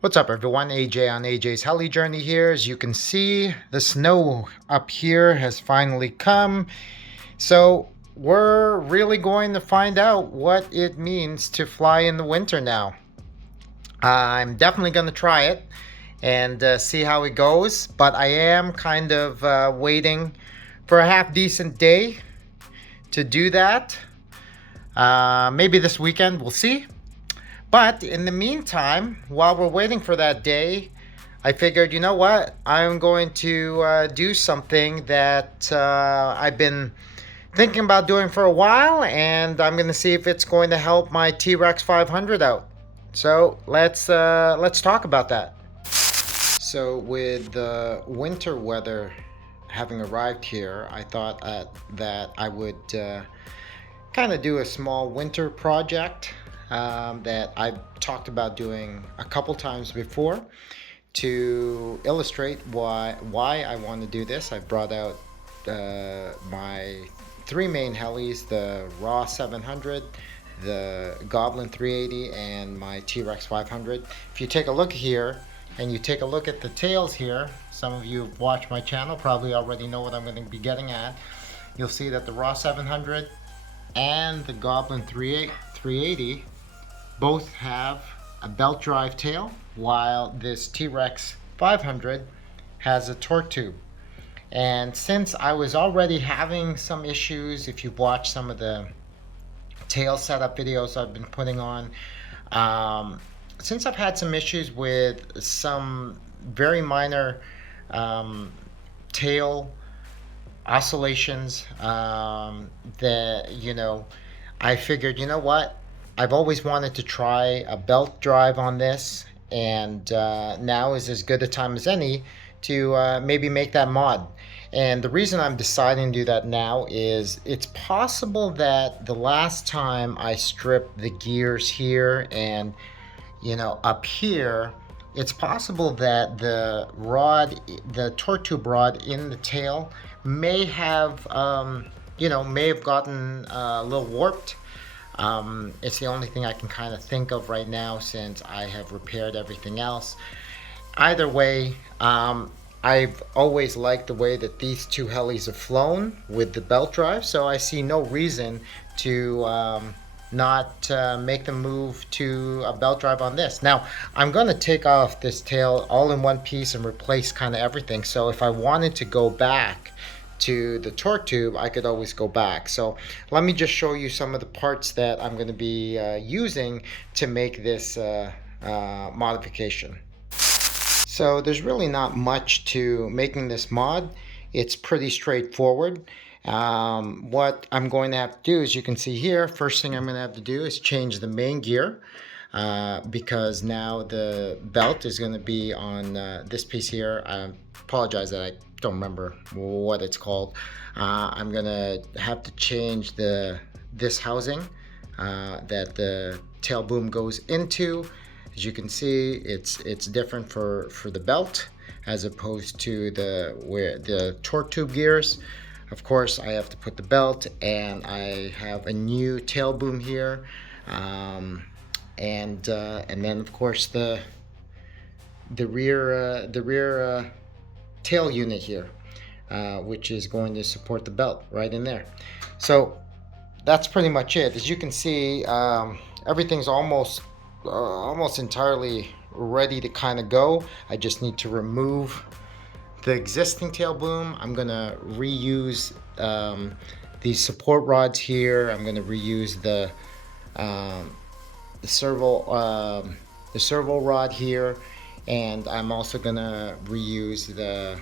What's up everyone, AJ on AJ's Heli Journey here. As you can see, the snow up here has finally come. So we're really going to find out what it means to fly in the winter now. I'm definitely going to try it and see how it goes, but I am kind of waiting for a half decent day to do that. Maybe this weekend, we'll see. But in the meantime, while we're waiting for that day, I figured, you know what? I'm going to do something that I've been thinking about doing for a while, and I'm going to see if it's going to help my Trex 500 out. So let's talk about that. So with the winter weather having arrived here, I thought that I would kind of do a small winter project that I've talked about doing a couple times before. To illustrate why I want to do this, I brought out my three main helis: the Raw 700, the Goblin 380, and my Trex 500. If you take a look here and you take a look at the tails here, some of you who've watched my channel probably already know what I'm going to be getting at. You'll see that the Raw 700 and the Goblin 380 both have a belt drive tail, while this Trex 500 has a torque tube. And since I was already having some issues, if you've watched some of the tail setup videos I've been putting on, since I've had some issues with some very minor tail oscillations, I figured, you know what? I've always wanted to try a belt drive on this, and now is as good a time as any to maybe make that mod. And the reason I'm deciding to do that now is it's possible that the last time I stripped the gears here and up here, it's possible that the torque tube rod in the tail may have gotten a little warped. It's the only thing I can kind of think of right now since I have repaired everything else. Either way, I've always liked the way that these two helis have flown with the belt drive, so I see no reason to not make the move to a belt drive on this. Now, I'm going to take off this tail all in one piece and replace kind of everything, so if I wanted to go back to the torque tube, I could always go back. So let me just show you some of the parts that I'm going to be using to make this modification. So there's really not much to making this mod. It's pretty straightforward. What I'm going to have to do, as you can see here, first thing I'm going to have to do is change the main gear, because now the belt is going to be on this piece here. I apologize that I don't remember what it's called. I'm gonna have to change this housing that the tail boom goes into. As you can see, it's different for the belt as opposed to the torque tube gears. Of course, I have to put the belt, and I have a new tail boom here, and then of course the rear tail unit here, which is going to support the belt right in there. So that's pretty much it. As you can see, everything's almost entirely ready to kind of go. I just need to remove the existing tail boom. I'm gonna reuse these support rods here. I'm gonna reuse the servo rod here, and I'm also gonna reuse the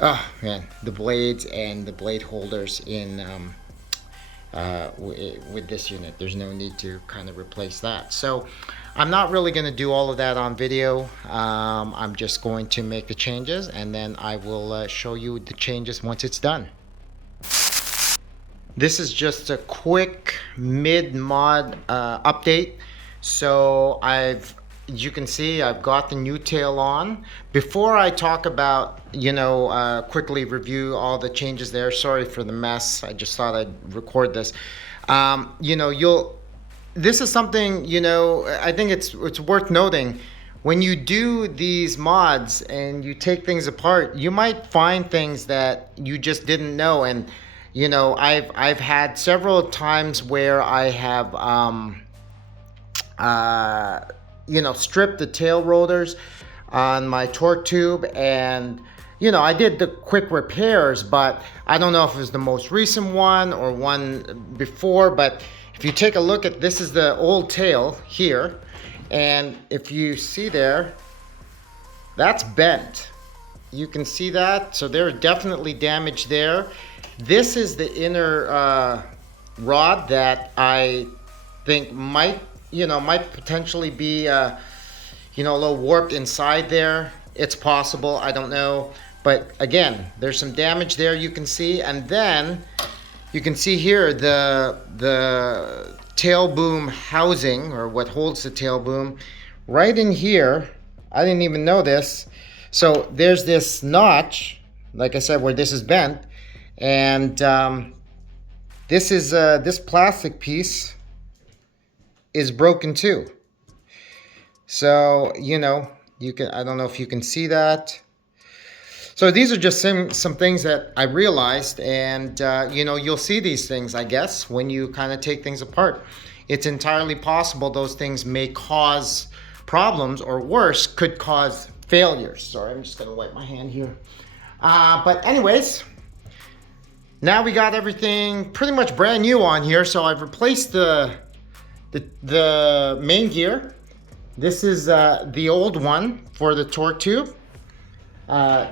the blades and the blade holders in with this unit. There's no need to kind of replace that. So I'm not really going to do all of that on video. I'm just going to make the changes, and then I will show you the changes once it's done. This is just a quick mid-mod update. So as you can see, I've got the new tail on. Before I talk about, quickly review all the changes there, sorry for the mess. I just thought I'd record this. this is something, I think it's worth noting. When you do these mods and you take things apart, you might find things that you just didn't know. And I've had several times where I have stripped the tail rotors on my torque tube, and I did the quick repairs, but I don't know if it was the most recent one or one before. But if you take a look at, this is the old tail here, and if you see there, that's bent. You can see that, so there's definitely damage there. This is the inner rod that I think might potentially be a little warped inside there. It's possible, I don't know. But again, there's some damage there you can see. And then you can see here the tail boom housing, or what holds the tail boom. Right in here, I didn't even know this. So there's this notch, like I said, where this is bent. And this plastic piece is broken too. So, you can, I don't know if you can see that. So these are just some things that I realized, and you'll see these things, I guess, when you kind of take things apart. It's entirely possible those things may cause problems, or worse, could cause failures. Sorry, I'm just gonna wipe my hand here. But anyways, now we got everything pretty much brand new on here. So I've replaced the main gear. This is the old one for the torque tube.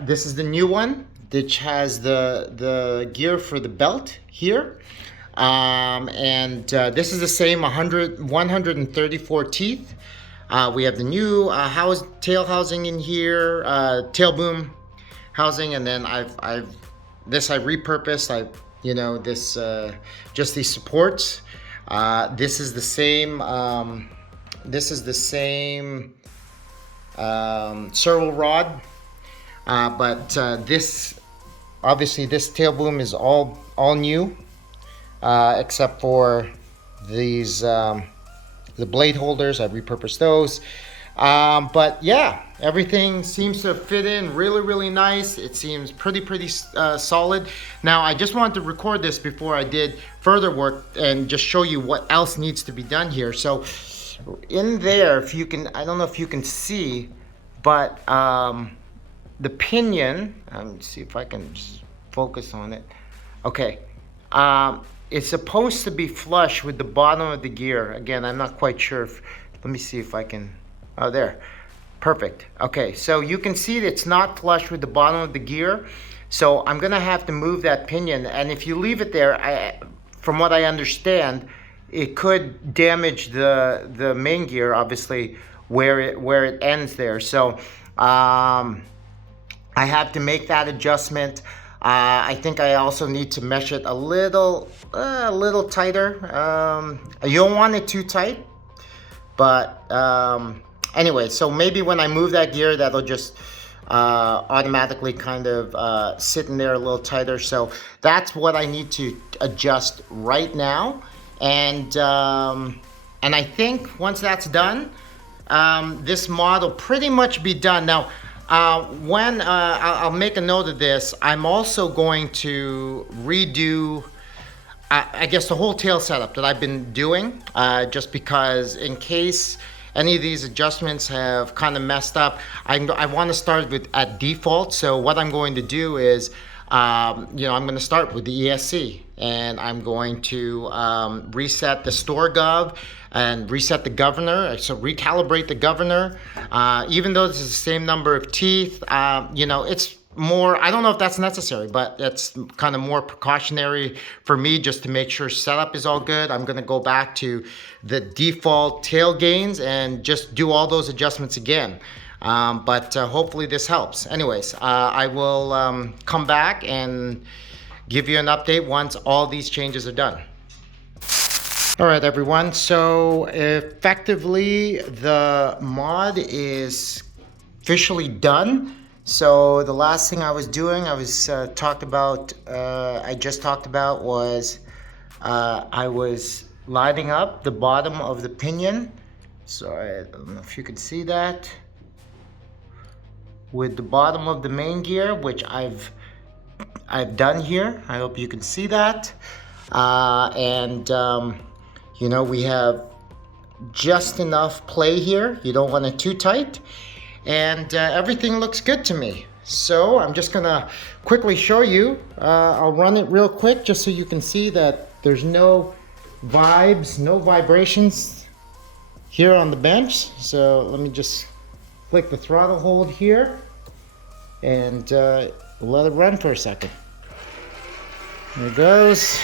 This is the new one, which has the gear for the belt here. This is the same 134 teeth. We have the new tail housing in here, tail boom housing, and then I repurposed. Just these supports. This is the same. Servo rod, but this tail boom is all new, except for these the blade holders. I've repurposed those. But yeah, everything seems to fit in really nice. It seems pretty solid. Now I just wanted to record this before I did further work and just show you what else needs to be done here. So in there, if you can, I don't know if you can see, but the pinion, let me see if I can just focus on it. Okay, it's supposed to be flush with the bottom of the gear. Again, I'm not quite sure if, let me see if I can, oh, there. Perfect. Okay, so you can see that it's not flush with the bottom of the gear. So I'm gonna have to move that pinion, and if you leave it there, from what I understand, it could damage the main gear, obviously, where it ends there. So I have to make that adjustment. I think I also need to mesh it a little tighter. You don't want it too tight, but anyway, so maybe when I move that gear, that'll just automatically kind of sit in there a little tighter. So that's what I need to adjust right now. And I think once that's done, this mod will pretty much be done. Now, when I'll make a note of this, I'm also going to redo, I guess, the whole tail setup that I've been doing, just because in case any of these adjustments have kind of messed up, I want to start with at default. So what I'm going to do is, I'm going to start with the ESC, and I'm going to reset the store gov and reset the governor. So recalibrate the governor. Even though this is the same number of teeth, it's more, I don't know if that's necessary, but that's kind of more precautionary for me, just to make sure setup is all good. I'm going to go back to the default tail gains and just do all those adjustments again. But hopefully this helps. Anyways, I will come back and give you an update once all these changes are done. All right, everyone. So effectively, the mod is officially done. So the last thing I was doing, I just talked about was I was lining up the bottom of the pinion. So I don't know if you can see that. With the bottom of the main gear, which I've done here. I hope you can see that. You know, we have just enough play here. You don't want it too tight. And everything looks good to me. So I'm just gonna quickly show you. I'll run it real quick just so you can see that there's no vibes, no vibrations here on the bench. So let me just click the throttle hold here and let it run for a second. There it goes.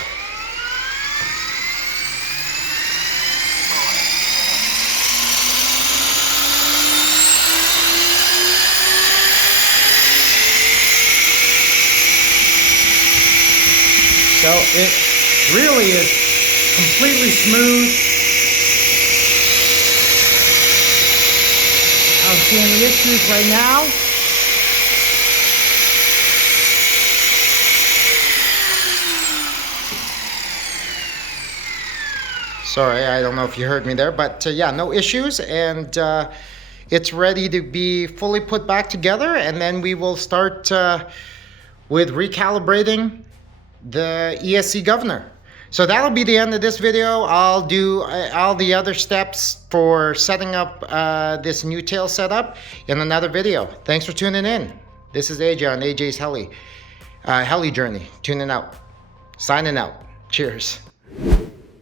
So it really is completely smooth. I don't see any issues right now. Sorry, I don't know if you heard me there, but yeah, no issues, and it's ready to be fully put back together, and then we will start with recalibrating the ESC governor. So that'll be the end of this video. I'll do all the other steps for setting up this new tail setup in another video. Thanks for tuning in. This is AJ on AJ's Heli Journey. Tuning out. Signing out. Cheers.